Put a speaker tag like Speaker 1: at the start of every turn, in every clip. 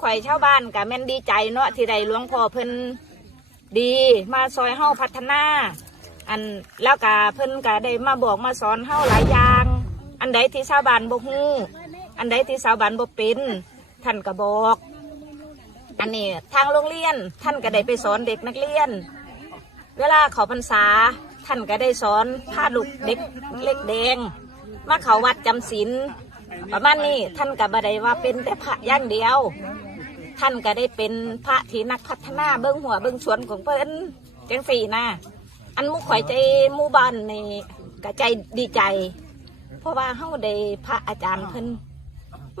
Speaker 1: ข่อยชาวบ้านก็แม่นดีใจเนาะที่ได้หลวงพ่อเพิ่นดีมาซอยเฮาพัฒนา อันแล้วก็เพิ่นก็ได้มาบอกมาสอนเฮาหลายอย่าง อันใดที่ชาวบ้านบ่ฮู้อันใดที่ชาวบ้านบ่เป็นท่านก็บอก อันนี้ทางโรงเรียนท่านก็ได้ไปสอนเด็กนักเรียน เวลาเขาพรรษาท่านก็ได้สอนพาลูกเด็กเล็กแดงมาเขาวัดจำศีล ประมาณนี้ท่านก็บ่ได้ว่าเป็นแต่พระอย่างเดียว ท่านก็ได้เป็นพระที่นักพัฒนาเบิ้องหัวเบิ้องสวนของเพิ่นจังสี่นะอันมุข่อยใจมู่บ้านนี่ก็ใจดีใจ เพราะว่าเฮาได้พระอาจารย์เพิ่น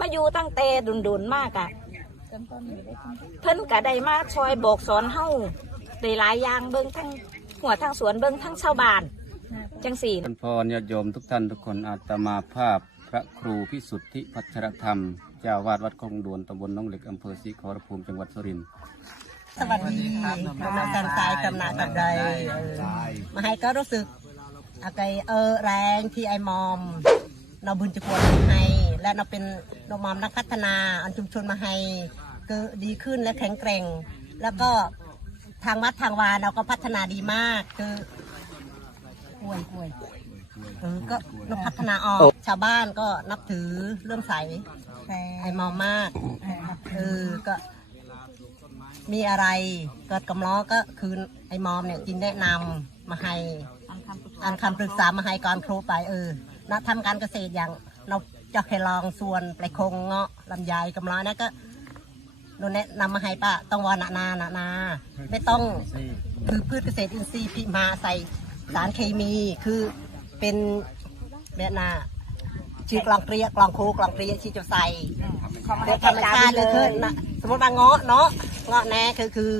Speaker 1: มาอยู่ตั้งแต่ดุนๆมากอะเพิ่นก็ได้มาช่วยบอกสอนเฮาได้หลายอย่างเบิ้องทั้งหัวทั้งสวนเบิ้องทั้งชาวบ้านจังสี่
Speaker 2: ท่านพรญาติโยมทุกท่านทุกคนอาตมาภาพ ระครูพิสุทธิพัชรธรรม เจ้าวาดวัดคงดวนตำบลหน้องเหล็กอำเภอศรีขอรภูมิจังหวัดสุรินทร์
Speaker 3: สวัสดีกำลังการตายกำนักับใดมาให้ก็รู้สึกอะไรเออแรงที่ไอมอมเราบุญจะควรให้และเราเป็นเรามอมนักพัฒนาอันชุมชนมาให้ก็ดีขึ้นและแข็งแกร่ง แล้วก็ทางวัดทางวาเราก็พัฒนาดีมากคือป่วยป่วย ออก็เราพัฒนาออก ชาวบ้านก็นับถือเริ่อมใสไอมอมมากเออก็ มีอะไรเกิดกำล้อก็คือไอ้มอมเนี่ยจินแนะนำมาให้อันคำปรึกษามาให้ก่อนครูไปเออนะทำการเกษตรอย่างเราจะเคยลองส่วนไปลายคงเงาะลำไยกำล้อนะก็โดนแนะนำมาให้ป้าต้องวานานานานาไม่ต้องคือพืชเกษตรอินทรีย์พิมาใส่สารเคมีคือ เป็นแบบนาชื่อกลองเกลียกลองโคกลองเกลียที่จะใส่เดี๋ยวธรรมชาติเลยคือนะสมมติว่าเงาะเนาะเงาะแน่คือคือ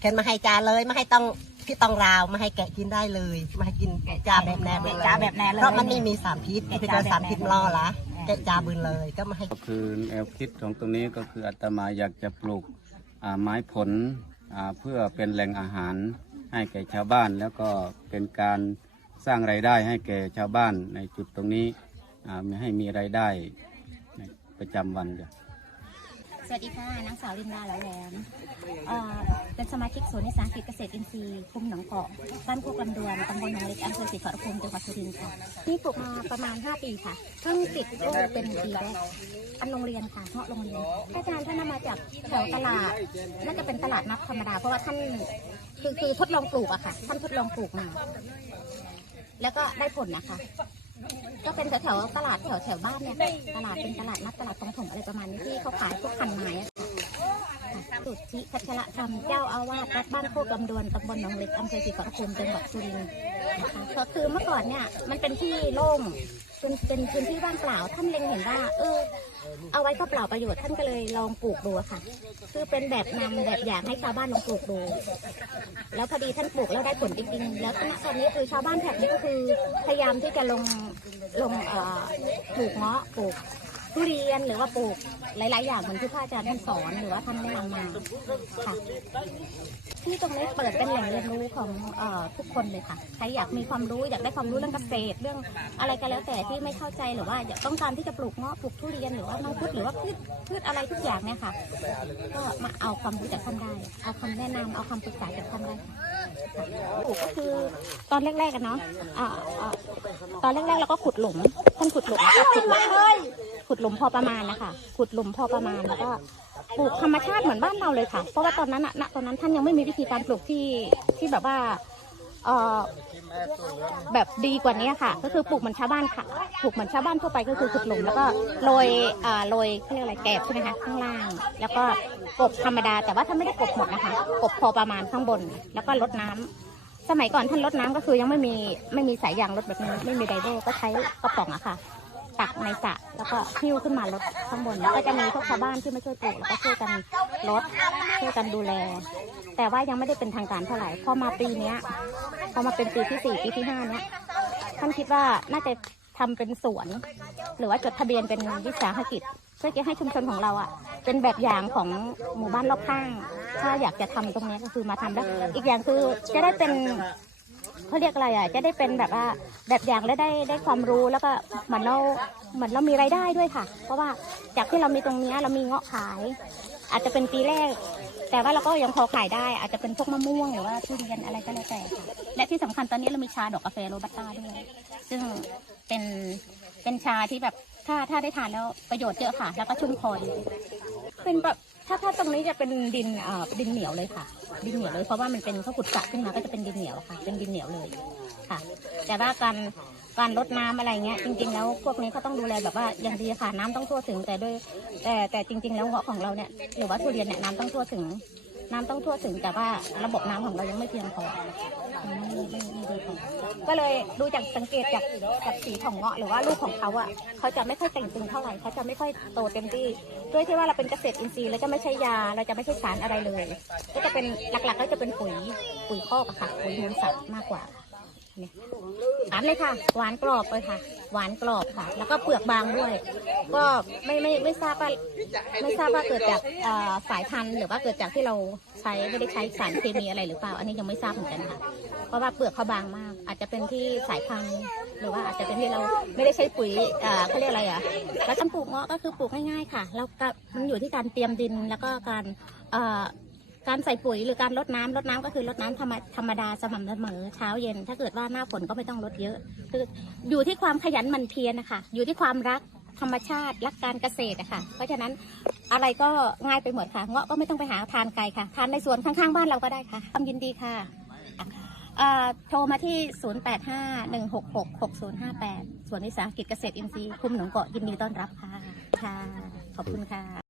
Speaker 3: เข็นมาให้จานเลยไม่ให้ต้องพี่ต้องราวไม่ให้แกะกินได้เลยไม่ให้กินจาแบบแน่เลย
Speaker 1: จาแบบแน่เลย
Speaker 3: เพราะมันไม่มีสารพิษไม่เป็นสารพิษล่อละแกะจาบืนเลยก็ไม่ให้
Speaker 2: ก็คือแนวคิดของตรงนี้ก็คืออาตมาอยากจะปลูกอ่าไม้ผลอ่าเพื่อเป็นแหล่งอาหารให้แก่ชาวบ้านแล้วก็เป็นการ สร้างไรายได้ให้แก่ชาวบ้านในจุดตรงนี้อ่าให้มีไรายได้ในประจำวันจ้ะ
Speaker 4: สวัสดีค่ะนางสาวลินดาเหลาแหลมเอ่อเป็นสมาชิกศูนย์วิสาหกิจเกษตรอินทรีย์คุมหนองเกาะบ้านโคกลำดวนตำบลหนองเล็กอำเภอศรีขอรภูมิจังหวัดสุรินทร์ค่ะนี่ปลูกมาประมาณ 5 ปีค่ะเพิ่งติดลูกเป็นปีแรกอันโรงเรียนค่ะเพาะโรงเรียนอาจารย์ท่านนำมาจากแถวตลาดน่าจะเป็นตลาดนัดธรรมดาเพราะว่าท่านคือคือทดลองปลูกอะค่ะ ท่านทดลองปลูกมา แล้วก็ได้ผลนะคะ ก็เป็นแถวๆตลาดแถวแถวบ้านเนี่ยค่ะตลาดเป็นตลาดนัดตลาดตรงถมอะไรประมาณนี้ที่เขาขายพวกพันไม้อะค่ะสุทธิพัชระธรรมเจ้าอาวาสวัดบ้านโคกลำดวนตำบลหนองเล็กอำเภอศรีขอรภูมิจังหวัดสุรินทร์นะคะก็คือเมื่อก่อนเนี่ยมันเป็นที่โล่ง เป็นเป็นพื้นที่ว่างเปล่าท่านเล็งเห็นว่า เออ เอาไว้ก็เปล่าประโยชน์ท่านก็เลยลองปลูกดูค่ะ คือเป็นแบบนำแบบอย่างให้ชาวบ้านลองปลูกดู แล้วพอดีท่านปลูกแล้วได้ผลจริงๆ แล้วณตอนนี้คือชาวบ้านแถบนี้ก็คือพยายามที่จะลงลงเอ่อปลูกเงาะปลูก ทุเรียนหรือว่าปลูกหลาย ๆ อย่างเหมือนที่พระอาจารย์ท่านสอนหรือว่าท่านแนะนำมาค่ะที่ตรงนี้เปิดเป็นแหล่งเรียนรู้ของเออทุกคนเลยค่ะใครอยากมีความรู้อยากได้ความรู้เรื่องเกษตรเรื่องอะไรก็แล้วแต่ที่ไม่เข้าใจหรือว่าอยากต้องการที่จะปลูกเงาะปลูกทุเรียนหรือว่ามังคุดหรือว่าพืชพืชอะไรทุกอย่างเนี่ยค่ะ ก็มาเอาความรู้จากท่านได้เอาคำแนะนำเอาคำปรึกษาจากท่านได้ค่ะปลูกก็คือตอนแรกๆกันเนาะอ่าอ่าตอนแรกๆเราก็ขุดหลุมท่านขุดหลุมแล้วก็ขุดหลุม ขุดหลุมพอประมาณนะคะ ขุดหลุมพอประมาณแล้วก็ปลูกธรรมชาติเหมือนบ้านเราเลยค่ะ เพราะว่าตอนนั้นณตอนนั้นท่านยังไม่มีวิธีการปลูกที่ที่แบบว่าเอ่อแบบดีกว่านี้ค่ะ ก็คือปลูกเหมือนชาวบ้านค่ะ ปลูกเหมือนชาวบ้านทั่วไปก็คือขุดหลุมแล้วก็โรยอ่าโรยเขาเรียกอะไรแกบใช่ไหมคะข้างล่าง แล้วก็กบธรรมดา แต่ว่าท่านไม่ได้กบหมดนะคะ กบพอประมาณข้างบน แล้วก็ลดน้ำสมัยก่อนท่านลดน้ำก็คือยังไม่มีไม่มีสายยางรถแบบนี้ไม่มีไดโวก็ใช้กระป๋องอะค่ะ ตักในสระแล้วก็หิ้วขึ้นมาลดข้างบนแล้วก็จะมีพวกชาวบ้านที่มาช่วยปลูกแล้วก็ช่วยกันลดช่วยกันดูแล แต่ว่ายังไม่ได้เป็นทางการเท่าไหร่พอมาปีเนี้ยพอมาเป็นปีที่สี่ปีที่ห้าเนี้ยท่านคิดว่าน่าจะทำเป็นสวน หรือว่าจดทะเบียนเป็นวิสาหกิจ เพื่อจะให้ชุมชนของเราอะ เป็นแบบอย่างของหมู่บ้านรอบข้าง ถ้าอยากจะทำตรงนี้ก็คือมาทำได้ว อีกอย่างคือจะได้เป็น เขาเรียกอะไรอะ จะได้เป็นแบบว่าแบบอย่างและได้ได้ความรู้แล้วก็เหมือนเราเหมือนเรามีรายได้ด้วยค่ะ เพราะว่าจากที่เรามีตรงนี้เรามีเงาะขาย อาจจะเป็นปีแรก แต่ว่าเราก็ยังพอขายได้ อาจจะเป็นพวกมะม่วงหรือว่าทุเรียนอะไรก็แล้วแต่ และที่สำคัญตอนนี้เรามีชาดอกกาแฟโรบัสต้าด้วย ซึ่งเป็นเป็นชาที่แบบถ้าถ้าได้ทานแล้วประโยชน์เยอะค่ะ แล้วก็ชุ่มคอดีเป็นแบบ ถ้าถ้าตรงนี้จะเป็นดินเอ่อดินเหนียวเลยค่ะ ดินเหนียวเลยเพราะว่ามันเป็นเขาขุดสระขึ้นมาก็จะเป็นดินเหนียวค่ะ เป็นดินเหนียวเลยค่ะ แต่ว่าการการลดน้ำอะไรเงี้ยจริงๆแล้วพวกนี้เขาต้องดูแลแบบว่าอย่างดีค่ะน้ำต้องทั่วถึงแต่ด้วยแต่แต่จริง ๆ แล้วเงาะของเราเนี่ยหรือว่าทุเรียนเนี่ยน้ำต้องทั่วถึง น้ำต้องทั่วถึงแต่ว่าระบบน้ำของเรายังไม่เพียงพอไม่ไม่ไม่ดีพอก็เลยดูจากสังเกตจากจากสีของเงาะหรือว่าลูกของเขาอะเขาจะไม่ค่อยแต่งตึงเท่าไหร่เขาจะไม่ค่อยโตเต็มที่ด้วยที่ว่าเราเป็นเกษตรอินทรีย์แล้วจะไม่ใช่ยาเราจะไม่ใช่สารอะไรเลย ก็จะเป็นหลักๆก็จะเป็นปุ๋ยปุ๋ยคอกอะค่ะปุ๋ยมูลสัตว์มากกว่า นี่ยหวานเลยค่ะ หวานกรอบเลยค่ะ หวานกรอบค่ะ แล้วก็เปลือกบางด้วย ก็ไม่ไม่ไม่ทราบว่าไม่ทราบว่าเกิดจากสายพันธุ์ หรือว่าเกิดจากที่เราใช้ไม่ได้ใช้สารเคมีอะไรหรือเปล่า อันนี้ยังไม่ทราบเหมือนกันค่ะ เพราะว่าเปลือกเขาบางมาก อาจจะเป็นที่สายพันธุ์ หรือว่าอาจจะเป็นที่เราไม่ได้ใช้ปุ๋ยเขาเรียกอะไรอะแล้วการปลูกเงาะก็คือปลูกง่ายๆค่ะ แล้วก็มันอยู่ที่การเตรียมดินแล้วก็การ การใส่ปุ๋ยหรือการลดน้ำลดน้ำก็คือลดน้ำธรรมธรรมดาสม่ำเสมอเช้าเย็น ถ้าเกิดว่าหน้าฝนก็ไม่ต้องลดเยอะ คืออยู่ที่ความขยันหมั่นเพียรนะคะ อยู่ที่ความรักธรรมชาติรักการเกษตรอะค่ะ เพราะฉะนั้นอะไรก็ง่ายไปหมดค่ะ เงาะก็ไม่ต้องไปหาทานไกลค่ะ ทานในสวนข้างๆ บ้านเราก็ได้ค่ะความยินดีค่ะอ่าโทรมาที่ 0851666058 ส่วนวิสาหกิจเกษตรอินทรีย์คุมหนองเกาะยินดีต้อนรับค่ะ ค่ะ ขอบคุณค่ะ